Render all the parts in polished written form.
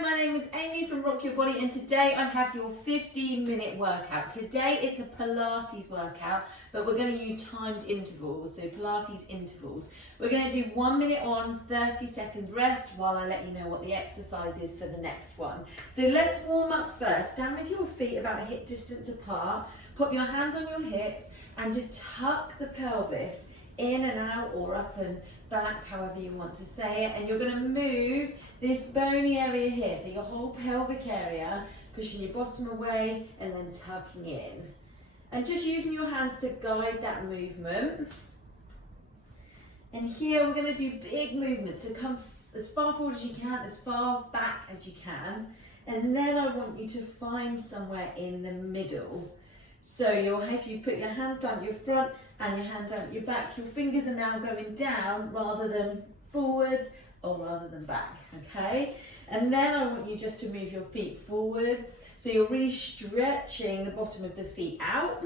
my name is Amy from Rock Your Body, and today I have your 15-minute workout. Today it's a Pilates workout, but we're going to use timed intervals, so Pilates intervals. We're going to do 1 minute on, 30 seconds rest while I let you know what the exercise is for the next one. So let's warm up first. Stand with your feet about hip distance apart, put your hands on your hips and just tuck the pelvis in and out or up and back, however you want to say it, and you're going to move this bony area here, so your whole pelvic area, pushing your bottom away and then tucking in, and just using your hands to guide that movement. And here we're going to do big movements, so come as far forward as you can, as far back as you can, and then I want you to find somewhere in the middle. So if you put your hands down your front and your hand down your back, your fingers are now going down rather than forwards or rather than back, okay? And then I want you just to move your feet forwards, so you're really stretching the bottom of the feet out,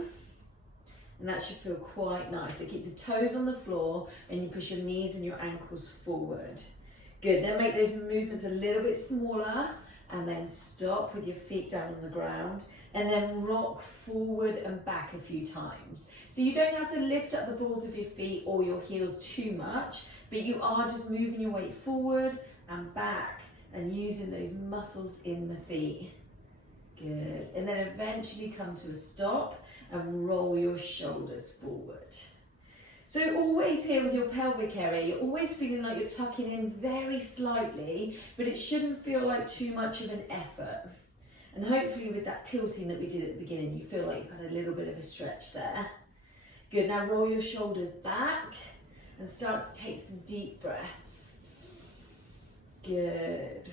and that should feel quite nice. So keep the toes on the floor and you push your knees and your ankles forward. Good, then make those movements a little bit smaller, and then stop with your feet down on the ground, and then rock forward and back a few times. So you don't have to lift up the balls of your feet or your heels too much, but you are just moving your weight forward and back and using those muscles in the feet. Good, and then eventually come to a stop and roll your shoulders forward. So always here with your pelvic area, you're always feeling like you're tucking in very slightly, but it shouldn't feel like too much of an effort. And hopefully with that tilting that we did at the beginning, you feel like you've had a little bit of a stretch there. Good, now roll your shoulders back and start to take some deep breaths. Good.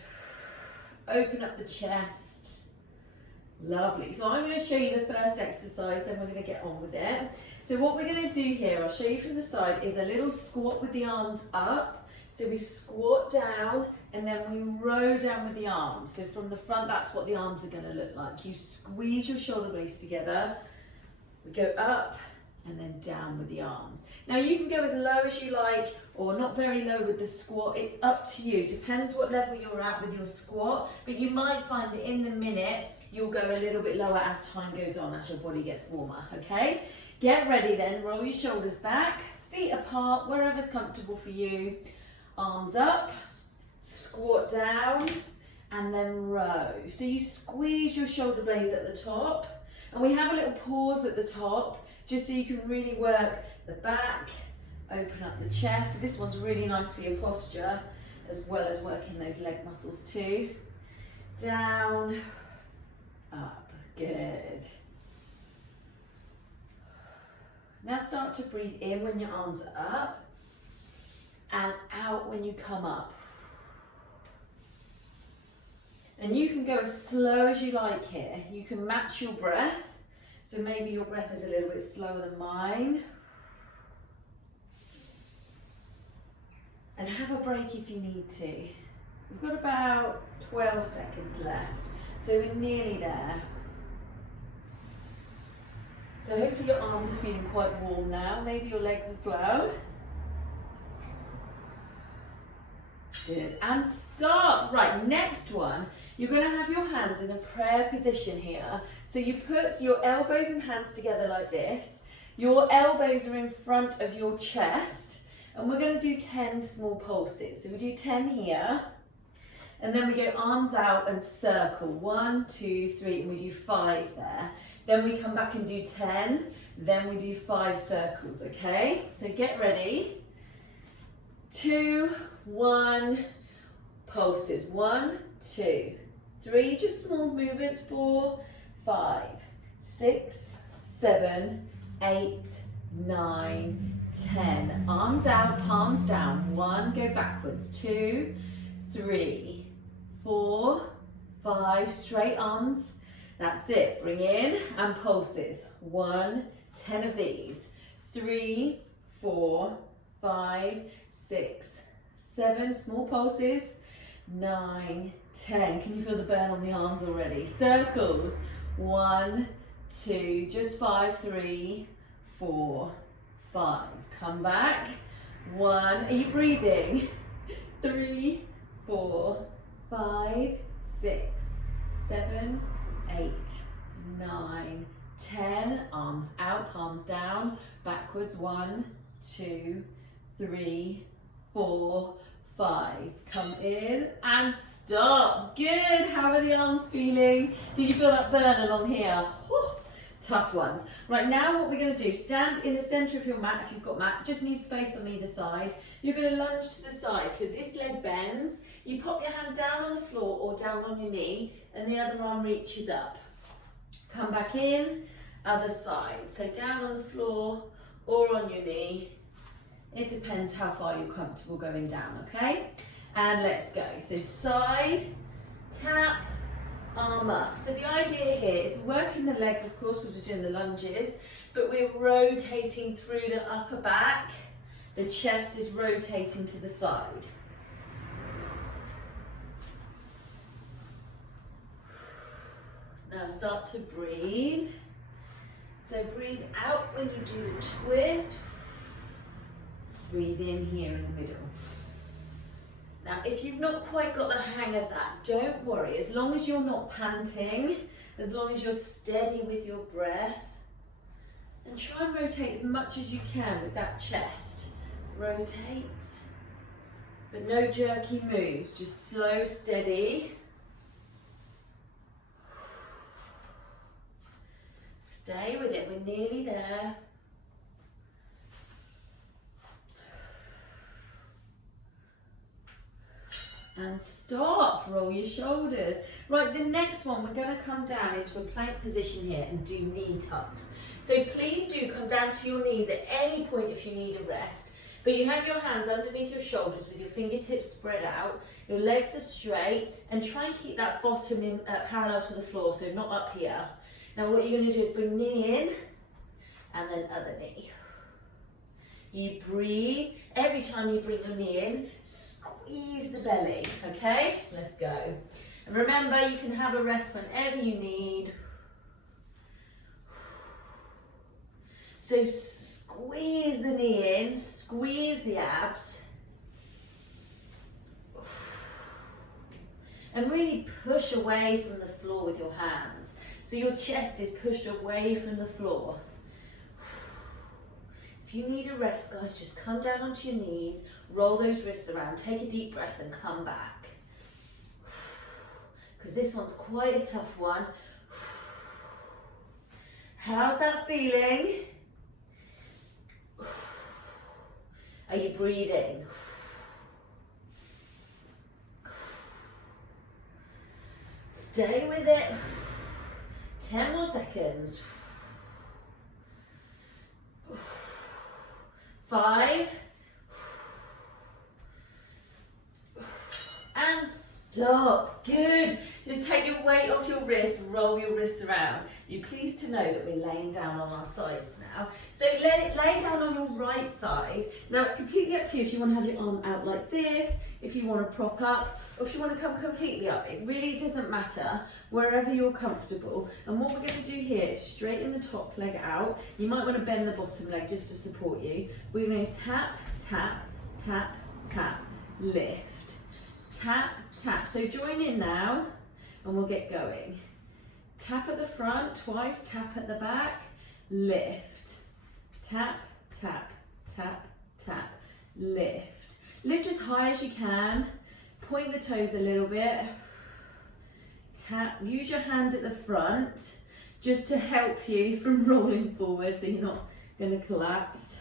Open up the chest. Lovely. So I'm going to show you the first exercise, then we're going to get on with it. So what we're going to do here, I'll show you from the side, is a little squat with the arms up. So we squat down and then we row down with the arms. So from the front, that's what the arms are going to look like. You squeeze your shoulder blades together. We go up and then down with the arms. Now you can go as low as you like or not very low with the squat. It's up to you. Depends what level you're at with your squat. But you might find that in the minute, you'll go a little bit lower as time goes on, as your body gets warmer, okay? Get ready then, roll your shoulders back, feet apart, wherever's comfortable for you. Arms up, squat down, and then row. So you squeeze your shoulder blades at the top, and we have a little pause at the top, just so you can really work the back, open up the chest. So this one's really nice for your posture, as well as working those leg muscles too. Down, up, good. Now start to breathe in when your arms are up and out when you come up. And you can go as slow as you like here. You can match your breath. So maybe your breath is a little bit slower than mine. And have a break if you need to. We've got about 12 seconds left. So we're nearly there. So hopefully your arms are feeling quite warm now, maybe your legs as well. Good, and start. Right, next one, you're going to have your hands in a prayer position here. So you put your elbows and hands together like this. Your elbows are in front of your chest, and we're going to do 10 small pulses. So we do 10 here. And then we go arms out and circle, 1, 2, 3, and we do 5 there. Then we come back and do 10, then we do 5 circles, okay? So get ready. 2, 1, pulses, 1, 2, 3, just small movements, 4, 5, 6, 7, 8, 9, 10. Arms out, palms down, 1, go backwards, 2, 3, 4, 5, straight arms. That's it, bring in and pulses. 1, 10 of these. 3, 4, 5, 6, 7, small pulses. 9, 10. Can you feel the burn on the arms already? Circles. 1, 2, just 5, 3, 4, 5. Come back. 1, are you breathing? 3, 4, 5, 6, 7, 8, 9, 10. Arms out, palms down, backwards. 1, 2, 3, 4, 5. Come in and stop. Good. How are the arms feeling? Did you feel that burn along here? Whew. Tough ones. Right, now what we're going to do, stand in the centre of your mat if you've got mat, just need space on either side. You're going to lunge to the side, so this leg bends, you pop your hand down on the floor or down on your knee and the other arm reaches up. Come back in, other side, so down on the floor or on your knee. It depends how far you're comfortable going down, okay? And let's go. So side, tap, arm up. So the idea here is we're working the legs, of course, because we're doing the lunges, but we're rotating through the upper back. The chest is rotating to the side. Now start to breathe. So breathe out when you do the twist. Breathe in here in the middle. Now, if you've not quite got the hang of that, don't worry. As long as you're not panting, as long as you're steady with your breath, and try and rotate as much as you can with that chest. Rotate, but no jerky moves, just slow, steady. Stay with it, we're nearly there. And stop, roll your shoulders. Right, the next one, we're going to come down into a plank position here and do knee tucks. So please do come down to your knees at any point if you need a rest. But you have your hands underneath your shoulders with your fingertips spread out, your legs are straight, and try and keep that bottom in, parallel to the floor, so not up here. Now what you're going to do is bring knee in, and then other knee. You breathe. Every time you bring your knee in, squeeze the belly, okay? Let's go. And remember, you can have a rest whenever you need. So squeeze the knee in, squeeze the abs. And really push away from the floor with your hands. So your chest is pushed away from the floor. If you need a rest, guys, just come down onto your knees, roll those wrists around, take a deep breath and come back. Because this one's quite a tough one. How's that feeling? Are you breathing? Stay with it. 10 more seconds. 5. And stop. Good. Just take your weight off your wrist, roll your wrists around. You're pleased to know that we're laying down on our sides now. So lay down on your right side. Now it's completely up to you if you want to have your arm out like this, if you want to prop up, or if you want to come completely up. It really doesn't matter, wherever you're comfortable. And what we're going to do here is straighten the top leg out. You might want to bend the bottom leg just to support you. We're going to tap, tap, tap, tap, lift. Tap, tap. So join in now and we'll get going. Tap at the front twice, tap at the back, lift. Tap, tap, tap, tap, lift. Lift as high as you can. Point the toes a little bit. Tap, use your hand at the front just to help you from rolling forward so you're not going to collapse.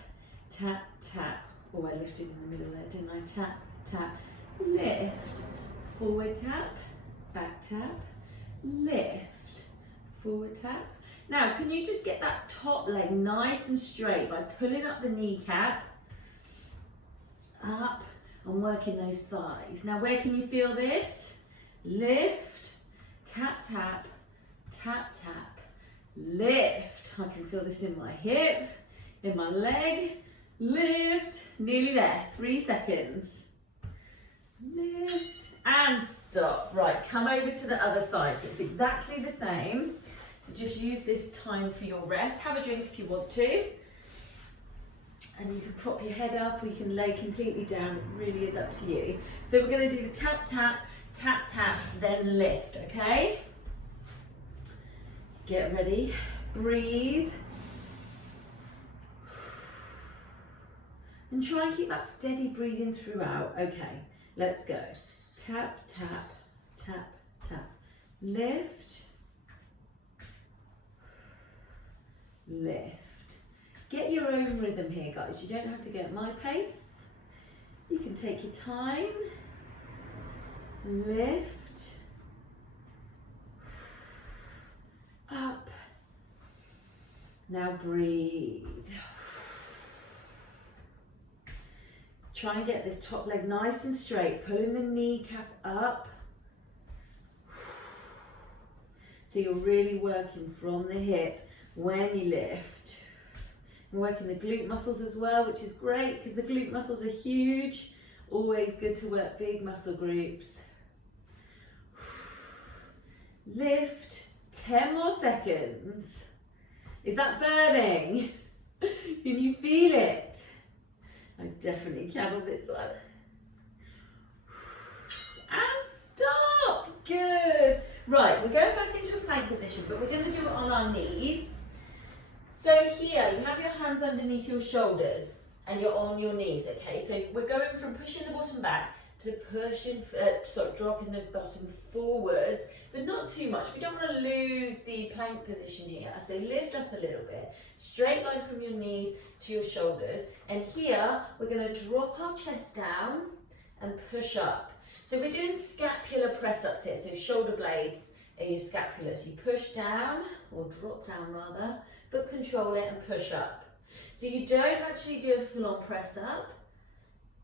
Tap, tap. Oh, I lifted in the middle there, didn't I? Tap, tap, lift. Forward tap, back tap, lift. Forward tap. Now, can you just get that top leg nice and straight by pulling up the kneecap, up, and working those thighs. Now, where can you feel this? Lift, tap, tap, tap, tap, lift. I can feel this in my hip, in my leg, lift, nearly there, 3 seconds. Lift and stop. Right, come over to the other side. So it's exactly the same. So just use this time for your rest. Have a drink if you want to. And you can prop your head up or you can lay completely down. It really is up to you. So we're going to do the tap, tap, tap, tap, then lift, okay? Get ready, breathe. And try and keep that steady breathing throughout. Okay, let's go. Tap, tap, tap, tap. Lift, lift. Get your own rhythm here, guys. You don't have to go at my pace. You can take your time. Lift, up. Now breathe. Try and get this top leg nice and straight, pulling the kneecap up. So you're really working from the hip when you lift. We're working the glute muscles as well, which is great because the glute muscles are huge. Always good to work big muscle groups. Lift, 10 more seconds. Is that burning? Can you feel it? I definitely can on this one. And stop. Good. Right, we're going back into a plank position, but we're going to do it on our knees. So here, you have your hands underneath your shoulders and you're on your knees, okay? So we're going from pushing the bottom back to pushing, dropping the bottom forwards, but not too much. We don't want to lose the plank position here. So lift up a little bit, straight line from your knees to your shoulders. And here, we're going to drop our chest down and push up. So we're doing scapular press ups here. So shoulder blades are your scapulas. You push down, or drop down rather, but control it and push up. So you don't actually do a full-on press up.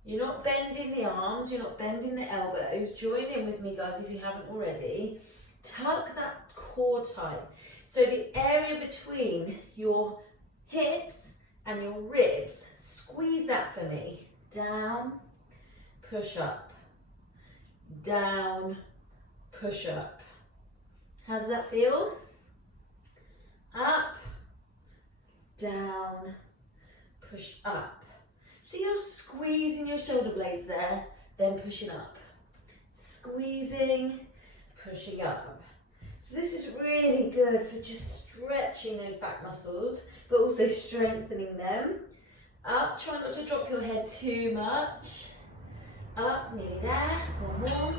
You're not bending the arms, you're not bending the elbows. Join in with me, guys, if you haven't already. Tuck that core tight. So the area between your hips and your ribs, squeeze that for me. Down, push up. Down, push up. How does that feel? Up, down, push up. So you're squeezing your shoulder blades there, then pushing up. Squeezing, pushing up. So this is really good for just stretching those back muscles, but also strengthening them. Up, try not to drop your head too much. Up, nearly there, one more.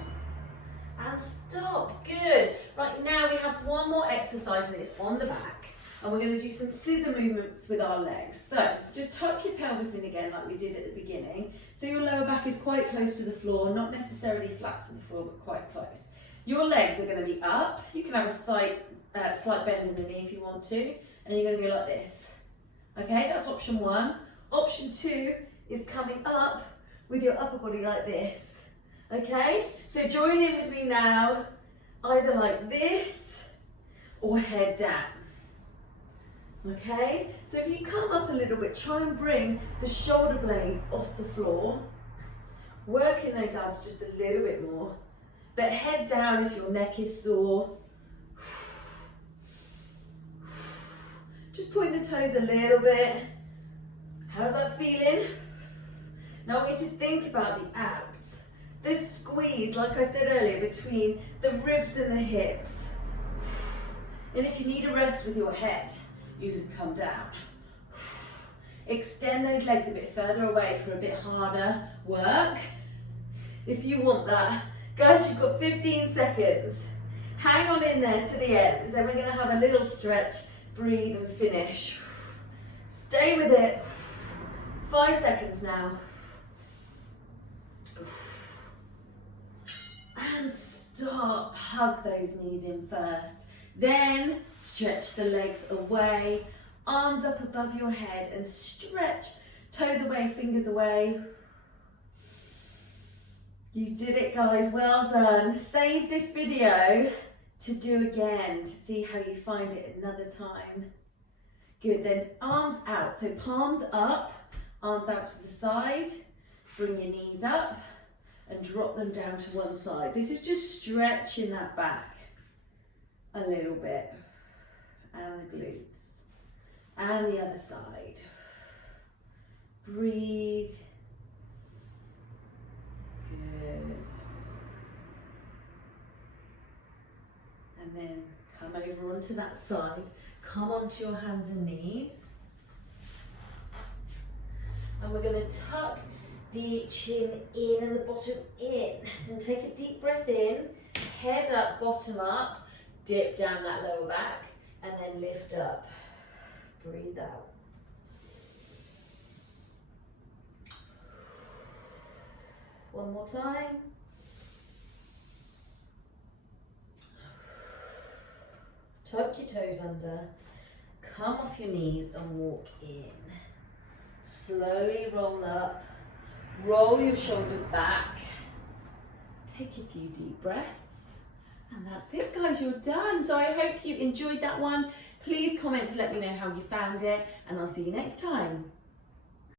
And stop, good. Right, now we have one more exercise and it's on the back. And we're going to do some scissor movements with our legs. So just tuck your pelvis in again like we did at the beginning. So your lower back is quite close to the floor, not necessarily flat to the floor, but quite close. Your legs are going to be up. You can have a slight bend in the knee if you want to. And you're going to go like this. Okay, that's option one. Option two is coming up with your upper body like this. Okay, so join in with me now, either like this or head down. Okay, so if you come up a little bit, try and bring the shoulder blades off the floor, working those abs just a little bit more, but head down if your neck is sore. Just point the toes a little bit. How's that feeling? Now I want you to think about the abs. This squeeze, like I said earlier, between the ribs and the hips. And if you need a rest with your head, you can come down. Extend those legs a bit further away for a bit harder work. If you want that. Guys, you've got 15 seconds. Hang on in there to the end. Then we're going to have a little stretch, breathe and finish. Stay with it. 5 seconds now. And stop. Hug those knees in first. Then stretch the legs away, arms up above your head and stretch, toes away, fingers away. You did it, guys, well done. Save this video to do again, to see how you find it another time. Good, then arms out, so palms up, arms out to the side, bring your knees up and drop them down to one side. This is just stretching that back a little bit, and the glutes, and the other side. Breathe. Good. And then come over onto that side. Come onto your hands and knees. And we're going to tuck the chin in and the bottom in. And take a deep breath in, head up, bottom up, dip down that lower back, and then lift up. Breathe out. One more time. Tuck your toes under. Come off your knees and walk in. Slowly roll up. Roll your shoulders back. Take a few deep breaths. And that's it, guys, you're done. So I hope you enjoyed that one. Please comment to let me know how you found it, and I'll see you next time.